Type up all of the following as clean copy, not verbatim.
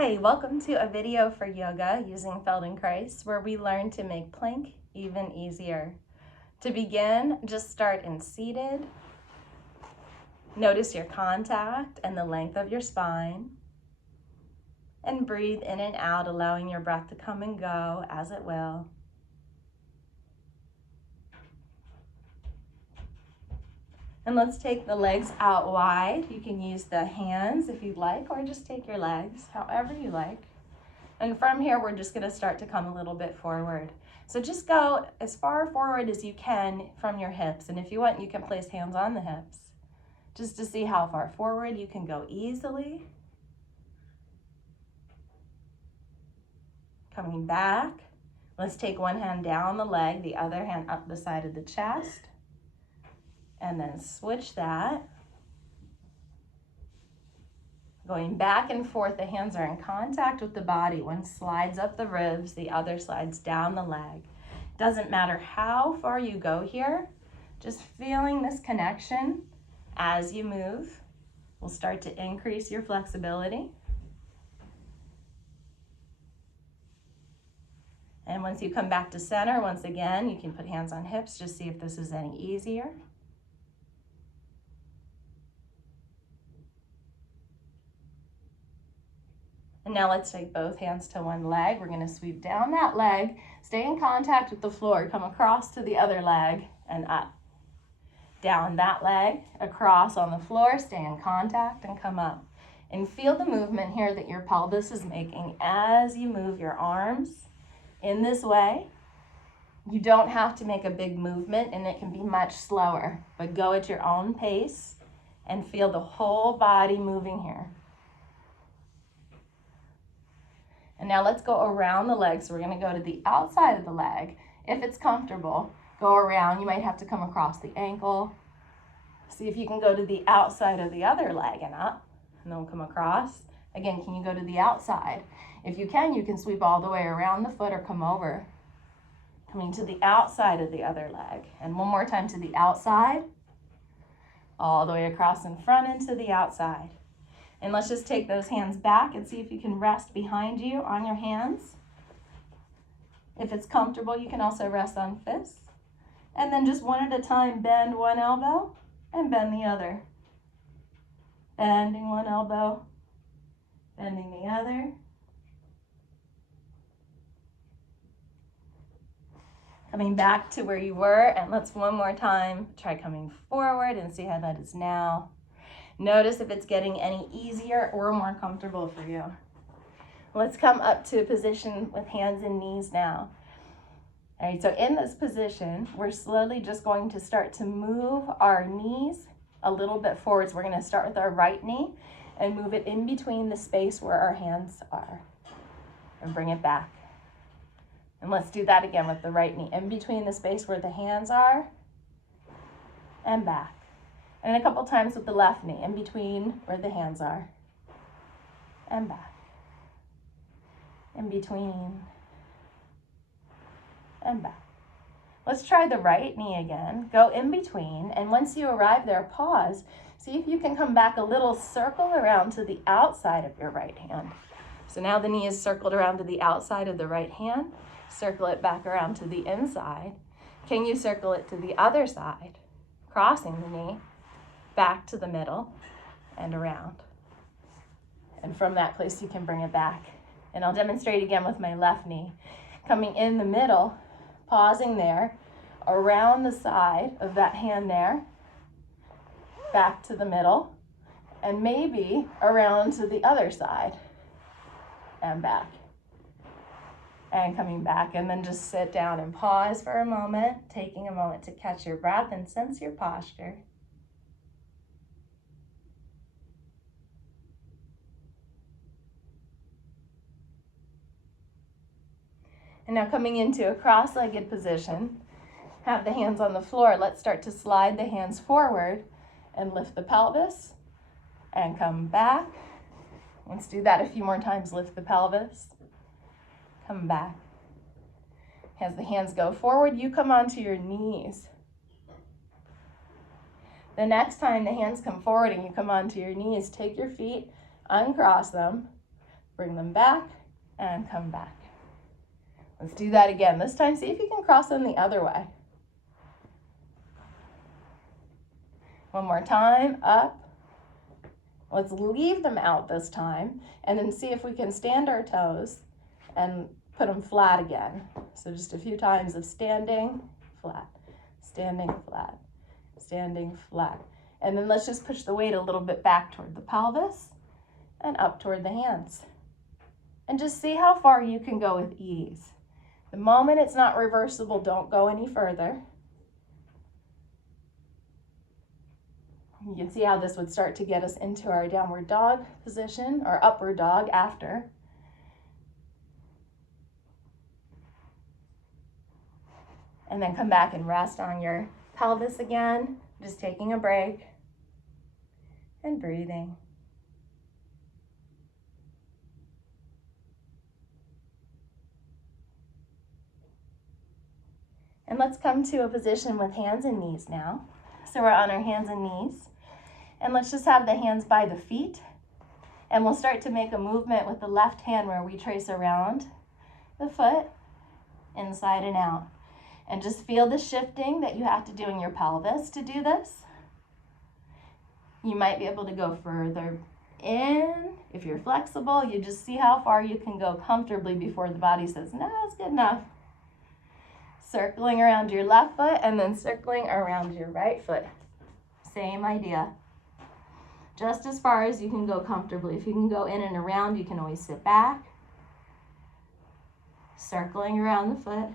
Hi, welcome to a video for yoga using Feldenkrais, where we learn to make plank even easier. To begin, just start in seated. Notice your contact and the length of your spine. And breathe in and out, allowing your breath to come and go as it will. And let's take the legs out wide. You can use the hands if you'd like, or just take your legs, however you like. And from here, we're just gonna start to come a little bit forward. So just go as far forward as you can from your hips. And if you want, you can place hands on the hips, just to see how far forward you can go easily. Coming back, let's take one hand down the leg, the other hand up the side of the chest. And then switch that. Going back and forth, the hands are in contact with the body. One slides up the ribs, the other slides down the leg. Doesn't matter how far you go here, just feeling this connection as you move will start to increase your flexibility. And once you come back to center, once again, you can put hands on hips, just see if this is any easier. And now let's take both hands to one leg. We're going to sweep down that leg, stay in contact with the floor, come across to the other leg and up. Down that leg, across on the floor, stay in contact and come up. And feel the movement here that your pelvis is making as you move your arms in this way. You don't have to make a big movement, and it can be much slower, but go at your own pace and feel the whole body moving here. And now let's go around the leg. So we're going to go to the outside of the leg. If it's comfortable, go around. You might have to come across the ankle. See if you can go to the outside of the other leg and up, and then we'll come across. Again, can you go to the outside? If you can sweep all the way around the foot or come over. Coming to the outside of the other leg. And one more time to the outside. All the way across in front and to the outside. And let's just take those hands back and see if you can rest behind you on your hands. If it's comfortable, you can also rest on fists. And then just one at a time, bend one elbow and bend the other. Bending one elbow, bending the other. Coming back to where you were, and let's one more time try coming forward and see how that is now. Notice if it's getting any easier or more comfortable for you. Let's come up to a position with hands and knees now. All right, so in this position, we're slowly just going to start to move our knees a little bit forwards. We're going to start with our right knee and move it in between the space where our hands are. And bring it back. And let's do that again with the right knee, in between the space where the hands are, and back. And a couple times with the left knee, in between where the hands are, and back. In between, and back. Let's try the right knee again. Go in between, and once you arrive there, pause. See if you can come back a little circle around to the outside of your right hand. So now the knee is circled around to the outside of the right hand. Circle it back around to the inside. Can you circle it to the other side? Crossing the knee. Back to the middle and around. And from that place, you can bring it back. And I'll demonstrate again with my left knee. Coming in the middle, pausing there, around the side of that hand there, back to the middle, and maybe around to the other side, and back. And coming back, and then just sit down and pause for a moment, taking a moment to catch your breath and sense your posture. And now coming into a cross-legged position, have the hands on the floor. Let's start to slide the hands forward and lift the pelvis and come back. Let's do that a few more times. Lift the pelvis, come back. As the hands go forward, you come onto your knees. The next time the hands come forward and you come onto your knees, take your feet, uncross them, Bring them back and come back. Let's do that again. This time, see if you can cross them the other way. One more time, up. Let's leave them out this time, and then see if we can stand our toes and put them flat again. So just a few times of standing, flat, standing, flat, standing, flat. And then let's just push the weight a little bit back toward the pelvis and up toward the hands. And just see how far you can go with ease. The moment it's not reversible, don't go any further. You can see how this would start to get us into our downward dog position or upward dog after. And then come back and rest on your pelvis again, just taking a break and breathing. And let's come to a position with hands and knees now. So we're on our hands and knees. And let's just have the hands by the feet. And we'll start to make a movement with the left hand where we trace around the foot, inside and out. And just feel the shifting that you have to do in your pelvis to do this. You might be able to go further in. If you're flexible, you just see how far you can go comfortably before the body says, no, it's good enough. Circling around your left foot and then circling around your right foot. Same idea. Just as far as you can go comfortably. If you can go in and around, you can always sit back. Circling around the foot.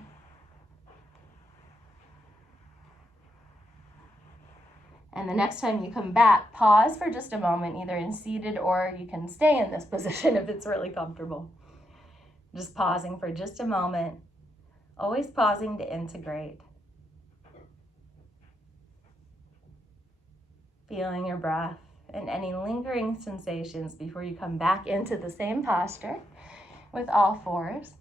And the next time you come back, pause for just a moment, either in seated or you can stay in this position if it's really comfortable. Just pausing for just a moment. Always pausing to integrate. Feeling your breath and any lingering sensations before you come back into the same posture with all fours.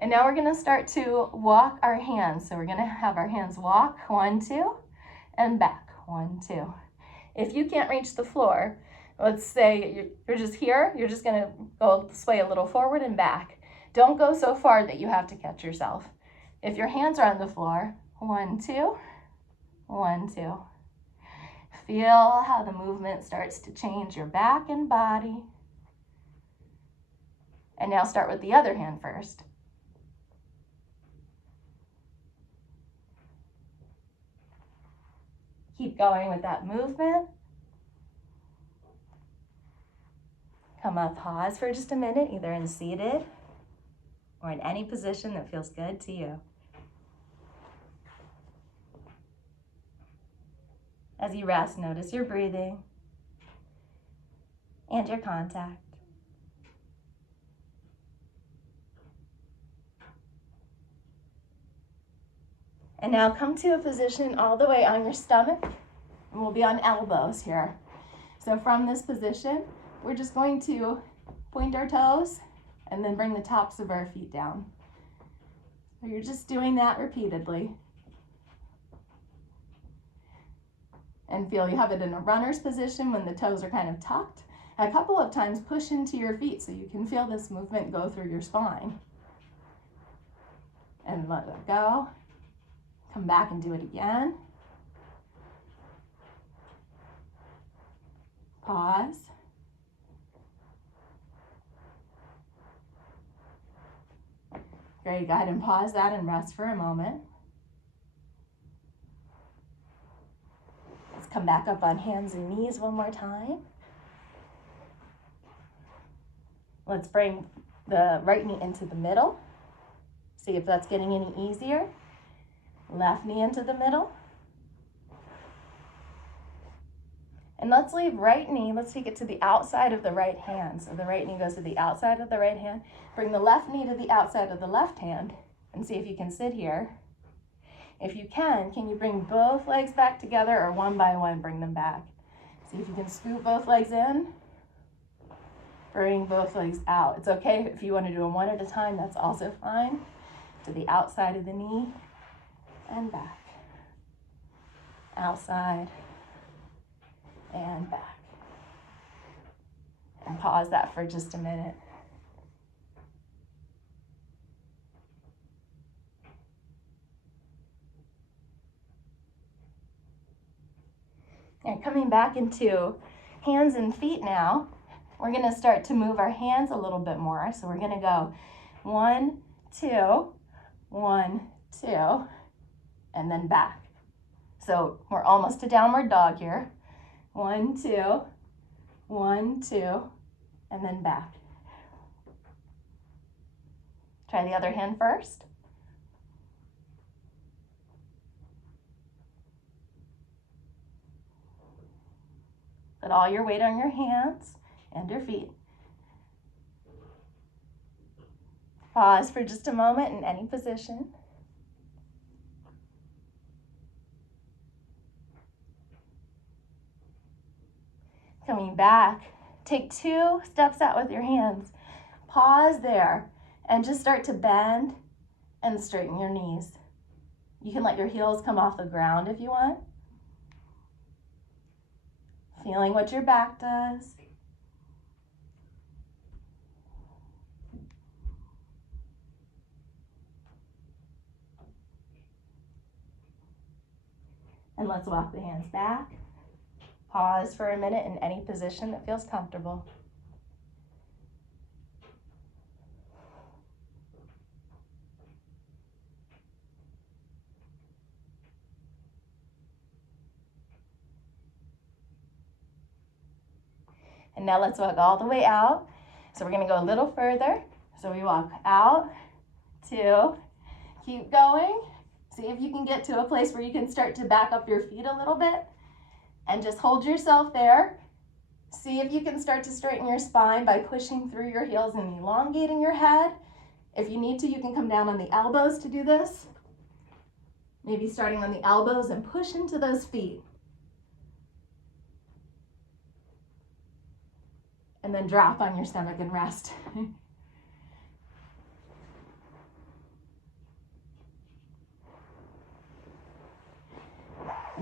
And now we're going to start to walk our hands. So we're going to have our hands walk, 1, 2, and back, 1, 2. If you can't reach the floor, let's say you're just here, you're just going to go sway a little forward and back. Don't go so far that you have to catch yourself. If your hands are on the floor, 1, 2, 1, 2. Feel how the movement starts to change your back and body. And now start with the other hand first. Keep going with that movement. Come up, pause for just a minute, either in seated or in any position that feels good to you. As you rest, notice your breathing and your contact. And now come to a position all the way on your stomach, and we'll be on elbows here. So from this position, we're just going to point our toes and then bring the tops of our feet down. So you're just doing that repeatedly. And feel you have it in a runner's position when the toes are kind of tucked. And a couple of times push into your feet so you can feel this movement go through your spine. And let it go. Come back and do it again. Pause. Great, go ahead and pause that and rest for a moment. Let's come back up on hands and knees one more time. Let's bring the right knee into the middle. See if that's getting any easier. Left knee into the middle. And let's leave right knee, let's take it to the outside of the right hand. So the right knee goes to the outside of the right hand. Bring the left knee to the outside of the left hand and see if you can sit here. If you can you bring both legs back together, or one by one bring them back? See if you can scoot both legs in. Bring both legs out. It's okay if you want to do them one at a time, that's also fine. To the outside of the knee and back. Outside and back. And pause that for just a minute. And coming back into hands and feet now, we're gonna start to move our hands a little bit more. So we're gonna go 1, 2, 1, 2, and then back. So we're almost to downward dog here. 1, 2, 1, 2, and then back. Try the other hand first. Put all your weight on your hands and your feet. Pause for just a moment in any position. Coming back, take 2 steps out with your hands. Pause there and just start to bend and straighten your knees. You can let your heels come off the ground if you want. Feeling what your back does. And let's walk the hands back. Pause for a minute in any position that feels comfortable. And now let's walk all the way out. So we're gonna go a little further. So we walk out, 2, keep going. See if you can get to a place where you can start to back up your feet a little bit and just hold yourself there. See if you can start to straighten your spine by pushing through your heels and elongating your head. If you need to, you can come down on the elbows to do this. Maybe starting on the elbows and push into those feet. And then drop on your stomach and rest. And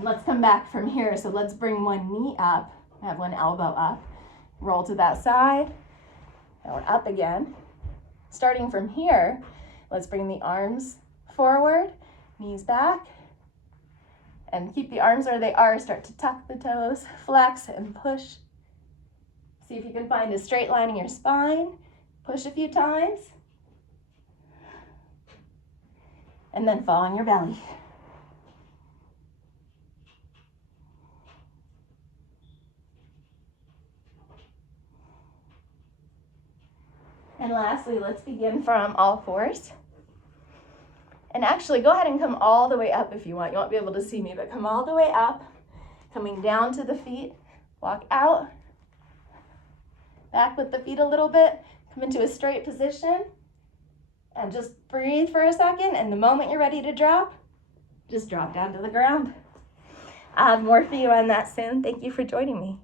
let's come back from here. So let's bring one knee up, have one elbow up, roll to that side, and we're up again. Starting from here, let's bring the arms forward, knees back, and keep the arms where they are. Start to tuck the toes, flex and push. See if you can find a straight line in your spine. Push a few times. And then fall on your belly. And lastly, let's begin from all fours. And actually, go ahead and come all the way up if you want. You won't be able to see me, but come all the way up. Coming down to the feet. Walk out. Back with the feet a little bit. Come into a straight position. And just breathe for a second. And the moment you're ready to drop, just drop down to the ground. I'll have more for you on that soon. Thank you for joining me.